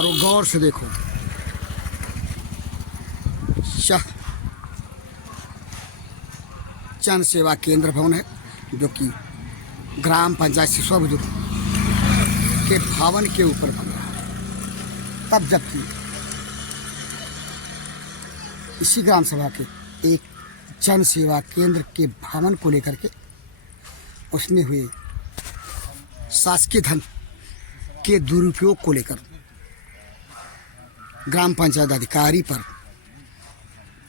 चारों गौर से देखो, जन सेवा केंद्र भवन है जो कि ग्राम पंचायत सिसवा बुजुर्ग के भवन के ऊपर बन रहा है। तब जबकि इसी ग्राम सभा के एक जन सेवा केंद्र के भवन को लेकर के उसमें हुए शासकीय धन के दुरुपयोग को लेकर ग्राम पंचायत अधिकारी पर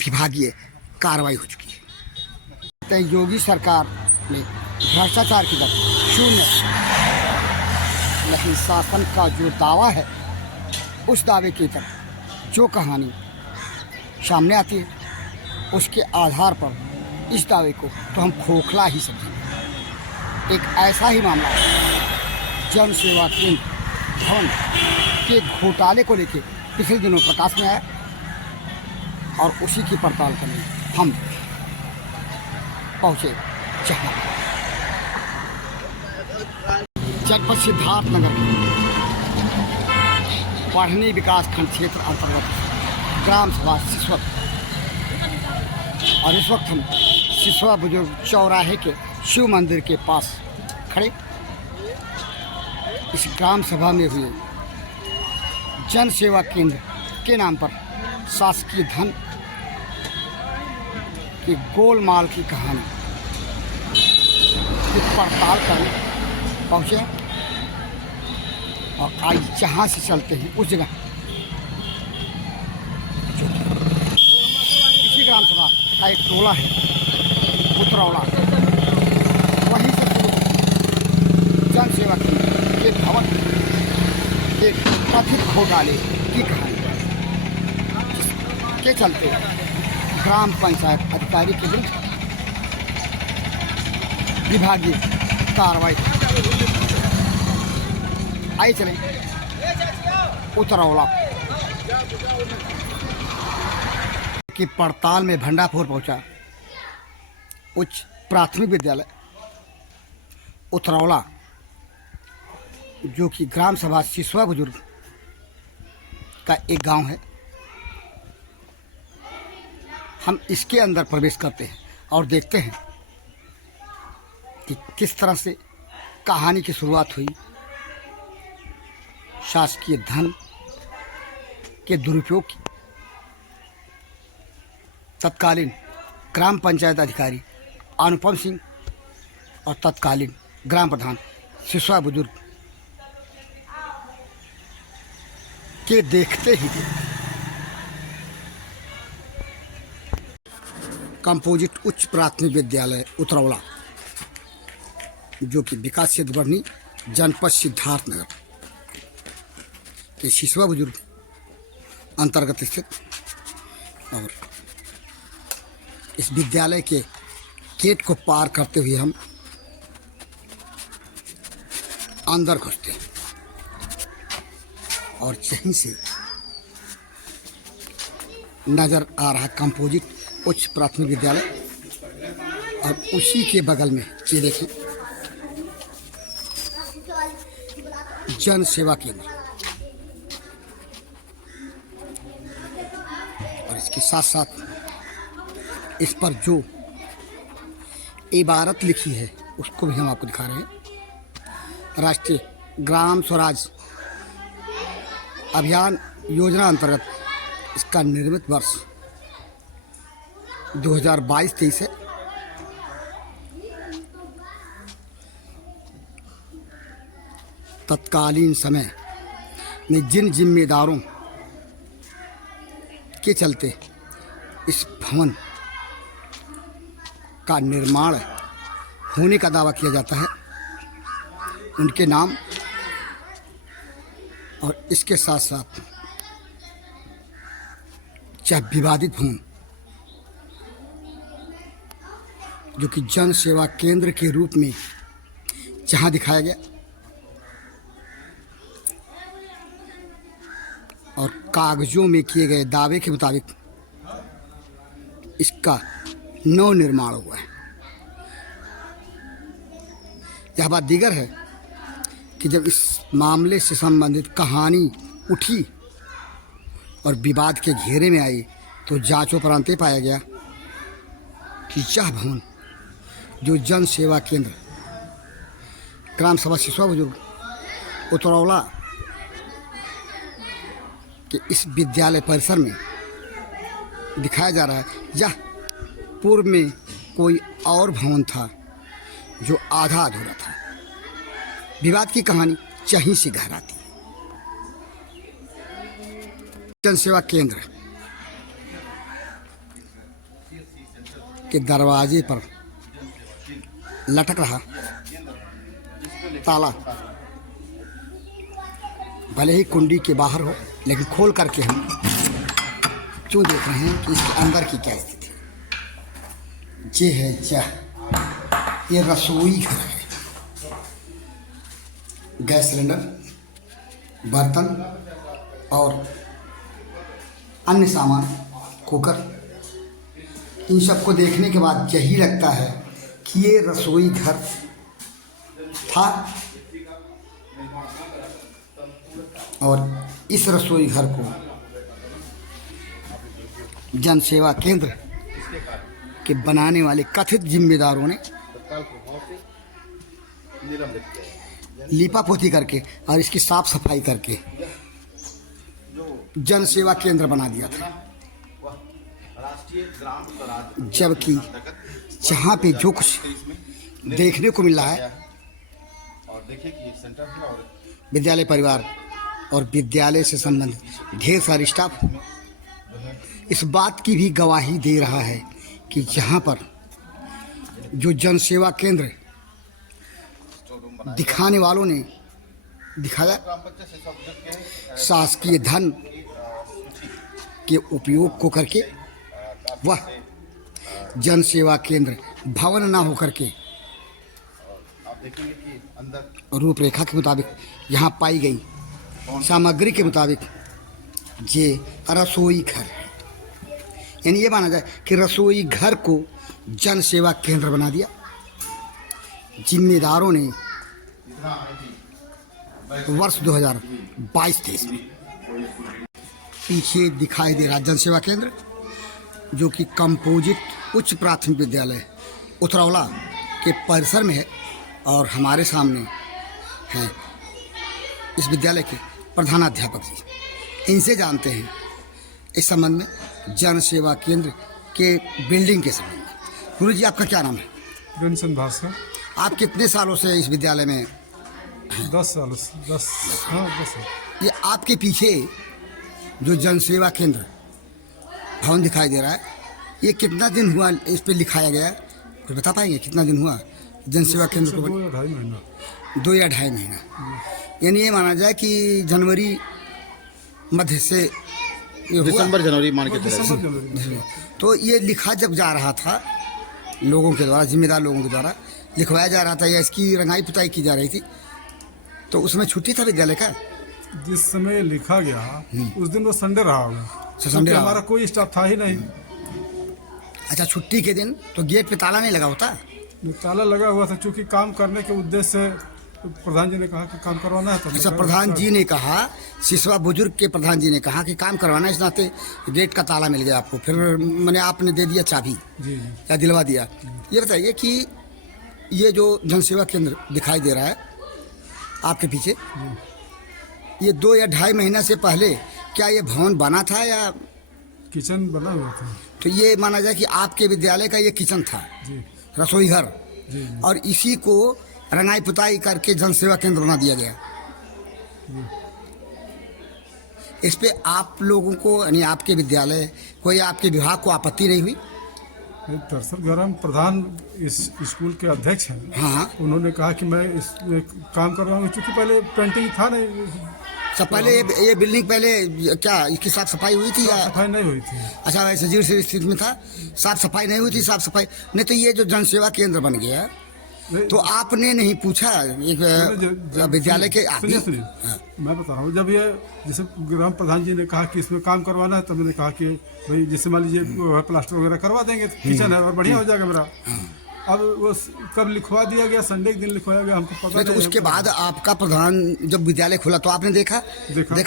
विभागीय कार्रवाई हो चुकी है। योगी सरकार में भ्रष्टाचार की दर शून्य, लेकिन शासन का जो दावा है उस दावे की तरफ जो कहानी सामने आती है उसके आधार पर इस दावे को तो हम खोखला ही समझेंगे। एक ऐसा ही मामला जन सेवा केंद्र भवन के घोटाले को लेकर पिछले दिनों प्रकाश में आया और उसी की पड़ताल करने हम पहुँचे जहाँ जनपद सिद्धार्थनगर पढ़नी विकास खंड क्षेत्र अंतर्गत ग्राम सभा सिसवा, और इस वक्त हम सिसवा बुजुर्ग चौराहे के शिव मंदिर के पास खड़े इस ग्राम सभा में हुए जन सेवा केंद्र के नाम पर शासकीय धन की गोलमाल की कहानी की पड़ताल करने पहुँचे और आज जहाँ से चलते हैं उस जगह इसी ग्राम सभा का एक टोला है उतरौला, वहीं से जन सेवा के भवन के कथित घोटाले की कहानी के चलते ग्राम पंचायत अधिकारी के विरुद्ध विभागीय कार्रवाई। आइए चलें उतरौला की पड़ताल में भंडारपुर पहुंचा उच्च प्राथमिक विद्यालय उतरौला जो कि ग्राम सभा सिसवा बुजुर्ग का एक गांव है। हम इसके अंदर प्रवेश करते हैं और देखते हैं कि किस तरह से कहानी की शुरुआत हुई शासकीय धन के दुरुपयोग की। तत्कालीन ग्राम पंचायत अधिकारी अनुपम सिंह और तत्कालीन ग्राम प्रधान सिसवा बुजुर्ग के देखते ही कंपोजिट उच्च प्राथमिक विद्यालय उतरौला जो कि विकास क्षेत्र बढ़नी जनपद सिद्धार्थनगर के सिसवा बुजुर्ग अंतर्गत स्थित, और इस विद्यालय के गेट को पार करते हुए हम अंदर घुसते हैं और यहीं से नज़र आ रहा कंपोजिट उच्च प्राथमिक विद्यालय और उसी के बगल में ये देखें जन सेवा केंद्र, और इसके साथ साथ इस पर जो इबारत लिखी है उसको भी हम आपको दिखा रहे हैं। राष्ट्रीय ग्राम स्वराज अभियान योजना अंतर्गत इसका निर्मित वर्ष 2022-23 है। तत्कालीन समय में जिन जिम्मेदारों के चलते इस भवन का निर्माण होने का दावा किया जाता है उनके नाम, और इसके साथ साथ यह विवादित भवन जो कि जन सेवा केंद्र के रूप में जहां दिखाया गया और कागजों में किए गए दावे के मुताबिक इसका नव निर्माण हुआ है। यह बात दीगर है कि जब इस मामले से संबंधित कहानी उठी और विवाद के घेरे में आई तो जांच उपरांत ये पाया गया कि यह भवन जो जन सेवा केंद्र ग्राम सभा सिसवा बुजुर्ग उतरौला के इस विद्यालय परिसर में दिखाया जा रहा है, यह पूर्व में कोई और भवन था जो आधा अधूरा था। विवाद की कहानी यहीं से गहराती है। जन सेवा केंद्र के दरवाजे पर लटक रहा ताला भले ही कुंडी के बाहर हो, लेकिन खोल करके हम क्यों देख रहे हैं कि इसके अंदर की क्या स्थिति है। ये है ये रसोई घर है। गैस सिलेंडर, बर्तन और अन्य सामान, कुकर, इन सबको देखने के बाद यही लगता है कि ये रसोई घर था और इस रसोई घर को जन सेवा केंद्र के बनाने वाले कथित जिम्मेदारों ने लीपा पोती करके और इसकी साफ सफाई करके जन सेवा केंद्र बना दिया था। जबकि जहाँ पे जो कुछ देखने को मिल रहा है, विद्यालय परिवार और विद्यालय से संबंधित ढेर सारे स्टाफ इस बात की भी गवाही दे रहा है कि यहाँ पर जो जन सेवा केंद्र दिखाने वालों ने दिखाया, शासकीय धन के उपयोग को करके वह जन सेवा केंद्र भवन ना हो करके रूपरेखा के मुताबिक यहाँ पाई गई सामग्री के मुताबिक ये रसोई घर है। यानी ये माना जाए कि रसोई घर को जन सेवा केंद्र बना दिया। जिम्मेदारों ने वर्ष 2022-23 में पीछे दिखाई दे रहा जन सेवा केंद्र जो कि कंपोजिट उच्च प्राथमिक विद्यालय उतरौला के परिसर में है और हमारे सामने हैं इस विद्यालय के प्रधानाध्यापक जी। इनसे जानते हैं इस संबंध में जन सेवा केंद्र के बिल्डिंग के संबंध में। गुरु जी, आपका क्या नाम है? प्रेमचंद भास्कर। आप कितने सालों से इस विद्यालय में? 10 साल। 10 साल। ये आपके पीछे जो जन सेवा केंद्र भवन दिखाई दे रहा है, ये कितना दिन हुआ इस पे लिखाया गया है? कुछ बता पाएंगे कितना दिन हुआ जन सेवा केंद्र को? 2 या 2.5 महीना। 2 या 2.5 महीना। यानी ये माना जाए कि जनवरी मध्य से दिसंबर जनवरी मान के जनवरी। तो ये लिखा जब जा रहा था लोगों के द्वारा, जिम्मेदार लोगों के द्वारा लिखवाया जा रहा था या इसकी रंगाई पुताई की जा रही थी, तो उसमें छुट्टी था विद्यालय का? जिस समय लिखा गया उस दिन वो संडे रहा होगा, संडे हमारा कोई स्टाफ था ही नहीं। अच्छा, छुट्टी के दिन तो गेट पे ताला नहीं लगा होता? ताला लगा हुआ था, चूँकि काम करने के उद्देश्य से प्रधान जी ने कहा कि काम करवाना है। तो अच्छा, प्रधान जी ने कहा, सिसवा बुजुर्ग के प्रधान जी ने कहा कि काम करवाना है, इस नाते गेट का ताला मिल गया आपको, फिर मैंने आपने दे दिया चाबी जी या दिलवा दिया। ये बताइए कि ये जो जनसेवा केंद्र दिखाई दे रहा है आपके पीछे, ये 2 या 2.5 महीना से पहले क्या ये भवन बना था या किचन बना हुआ था? तो ये माना जाए कि आपके विद्यालय का ये किचन था, जी रसोई घर, जी। और इसी को रंगाई पुताई करके जन सेवा केंद्र बना दिया गया। इस पे आप लोगों को यानी आपके विद्यालय कोई आपके विभाग को आपत्ति नहीं हुई? दरअसल गरम प्रधान इस स्कूल के अध्यक्ष हैं। हाँ। उन्होंने कहा कि मैं इस काम करवाऊंगा, क्योंकि पहले पेंटिंग था नहीं। सब पहले ये बिल्डिंग पहले क्या इसकी साफ सफाई हुई थी या? सफाई नहीं हुई थी। अच्छा, वैसे जीर्ण शीर्ण स्थिति में था, साफ सफाई नहीं हुई थी। साफ सफाई नहीं तो ये जो जन सेवा केंद्र बन गया, तो आपने नहीं पूछा एक विद्यालय के? सुनिए, मैं बता रहा हूँ, जब ये जैसे ग्राम प्रधान जी ने कहा कि इसमें काम करवाना है, तो मैंने कहा कि भाई जैसे मान लीजिए प्लास्टर वगैरह करवा देंगे, किचन है और बढ़िया हो जाएगा मेरा। अब वो कब लिखवा दिया गया, संडे के दिन लिखवाया गया, हमको पता नहीं तो नहीं। उसके बाद आपका प्रधान जब विद्यालय खुला तो आपने देखा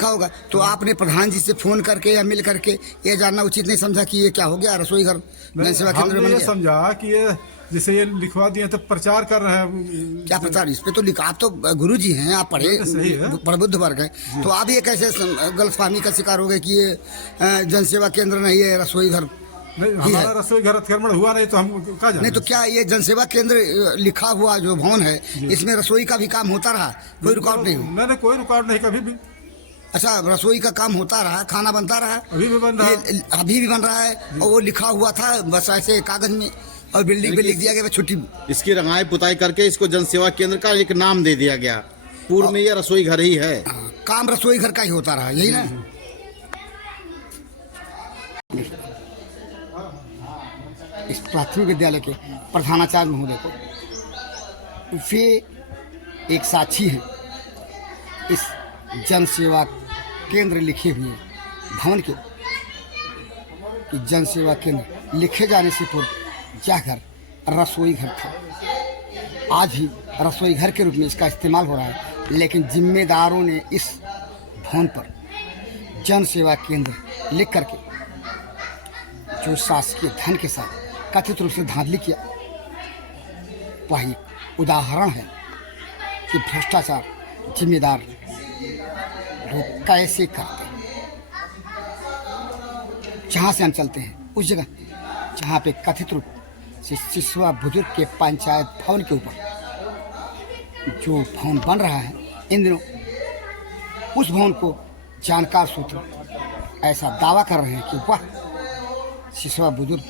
होगा, तो आपने प्रधान जी से फोन करके या मिल करके ये जानना उचित नहीं समझा कि ये क्या हो गया, रसोई घर जन सेवा केंद्र हमने बन ये गया? समझा कि ये जैसे ये लिखवा दिए तो प्रचार कर रहे हैं। क्या प्रचार? इस पे तो लिखा, आप तो गुरु जी हैं, आप पढ़े तो सही है। प्रबुद्ध वर्ग हैं, तो आप ये कैसे गलतफहमी का शिकार हो गए कि ये जन सेवा केंद्र नहीं है, रसोई घर? नहीं, हमारा रसोई घर अतिक्रमण हुआ नहीं तो हम क्या जाने। नहीं तो क्या ये जनसेवा केंद्र लिखा हुआ जो भवन है, इसमें रसोई का भी काम होता रहा, कोई रुकावट नहीं हुई? नहीं, कोई रुकावट नहीं कभी भी। अच्छा, रसोई का काम होता रहा, खाना बनता रहा, अभी भी बन रहा है। अभी भी बन रहा है, और वो लिखा हुआ था बस ऐसे कागज में, और बिल्डिंग पे लिख दिया गया छुट्टी। इसकी रंगाई पुताई करके इसको जन सेवा केंद्र का एक नाम दे दिया गया। पूर्व में ये रसोई घर ही है। काम रसोई घर का ही होता रहा, यही ना? इस प्राथमिक विद्यालय के प्रधानाचार्य महोदय को, वे एक साक्षी हैं इस जन सेवा केंद्र लिखे हुए भवन के, कि जन सेवा केंद्र लिखे जाने से पूर्व यह घर रसोई घर था। आज भी रसोई घर के रूप में इसका इस्तेमाल हो रहा है, लेकिन जिम्मेदारों ने इस भवन पर जन सेवा केंद्र लिख करके जो शासकीय धन के साथ कथित रूप से धांधली किया, वही उदाहरण है कि भ्रष्टाचार जिम्मेदार लोग कैसे करते हैं। जहाँ से हम चलते हैं उस जगह जहाँ पे कथित रूप से सिसवा बुजुर्ग के पंचायत भवन के ऊपर जो भवन बन रहा है इन दिनों, उस भवन को जानकार सूत्र ऐसा दावा कर रहे हैं कि वह सिसवा बुजुर्ग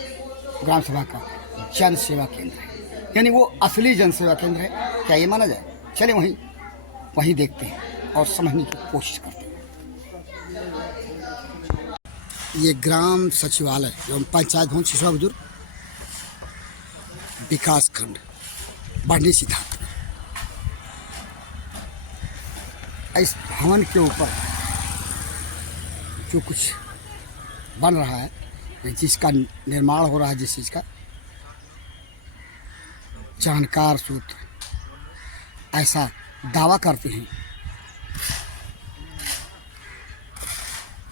ग्राम सभा का जन सेवा केंद्र है, यानी वो असली जन सेवा केंद्र है। क्या ये माना जाए? चले वहीं देखते हैं और समझने की कोशिश करते हैं। ये ग्राम सचिवालय एवं पंचायत भवन सिसवा बुजुर्ग विकास खंड बढ़नी सिद्धार्थ, इस भवन के ऊपर जो कुछ बन रहा है, जिसका निर्माण हो रहा है, जिस चीज़ का, जानकार सूत्र ऐसा दावा करते हैं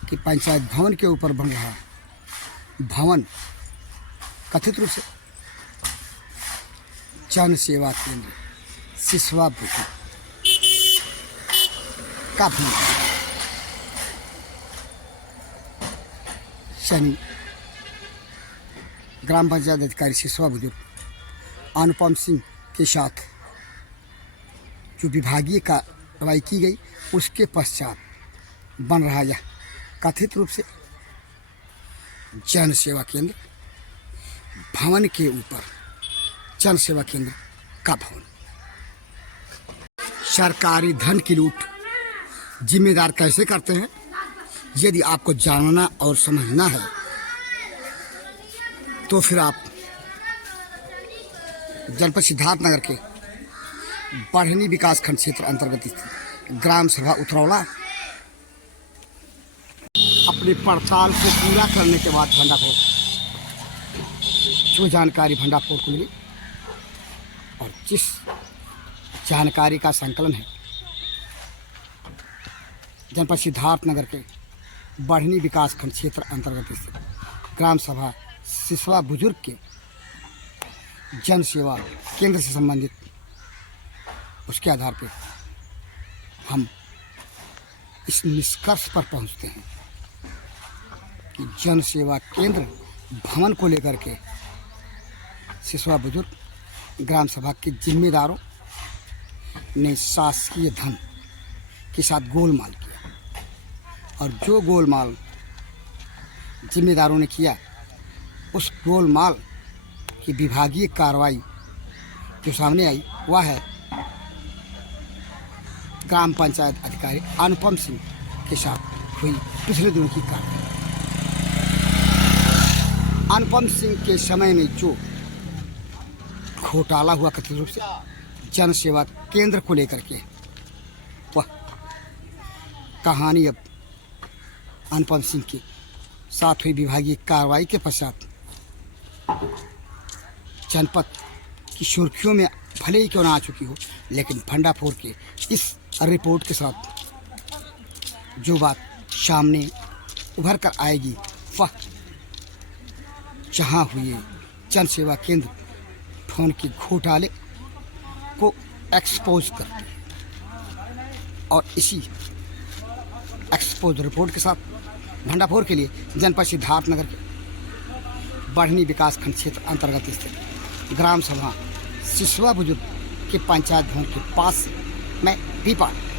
कि पंचायत भवन के ऊपर बन रहा भवन कथित रूप से जन सेवा केंद्र सिसवा बुजुर्ग का भवन। शनि ग्राम पंचायत अधिकारी सिसवा बुजुर्ग अनुपम सिंह के साथ जो विभागीय कार्रवाई की गई, उसके पश्चात बन रहा यह कथित रूप से जन सेवा केंद्र भवन के ऊपर जन सेवा केंद्र का भवन। सरकारी धन की लूट जिम्मेदार कैसे करते हैं, यदि आपको जानना और समझना है तो फिर आप जनपद सिद्धार्थनगर के बढ़नी विकास खंड क्षेत्र अंतर्गत स्थित ग्राम सभा उतरौला अपनी पड़ताल को पूरा करने के बाद भंडाफोड़ जो जानकारी भंडाफोड़ को मिली और जिस जानकारी का संकलन है जनपद सिद्धार्थनगर के बढ़नी विकास खंड क्षेत्र अंतर्गत स्थित ग्राम सभा सिसवा बुजुर्ग के जन सेवा केंद्र से संबंधित, उसके आधार पर हम इस निष्कर्ष पर पहुंचते हैं कि जन सेवा केंद्र भवन को लेकर के सिसवा बुजुर्ग ग्राम सभा के जिम्मेदारों ने शासकीय धन के साथ गोलमाल किया, और जो गोलमाल जिम्मेदारों ने किया, उस गोलमाल की विभागीय कार्रवाई जो सामने आई वह है ग्राम पंचायत अधिकारी अनुपम सिंह के साथ हुई पिछले दिनों की कार्रवाई। अनुपम सिंह के समय में जो घोटाला हुआ कथित रूप से जन सेवा केंद्र को लेकर के, वह कहानी अब अनुपम सिंह के साथ हुई विभागीय कार्रवाई के पश्चात जनपद कि सुर्खियों में भले ही क्यों ना आ चुकी हो, लेकिन भंडाफोर के इस रिपोर्ट के साथ जो बात सामने उभर कर आएगी वह जहाँ हुए जन सेवा केंद्र फोन के घोटाले को एक्सपोज करती है। और इसी एक्सपोज रिपोर्ट के साथ भंडाफोर के लिए जनपद सिद्धार्थनगर के बढ़नी विकास खंड क्षेत्र अंतर्गत स्थित ग्राम सभा सिसवा बुजुर्ग के पंचायत भवन के पास मैं रिपोर्ट।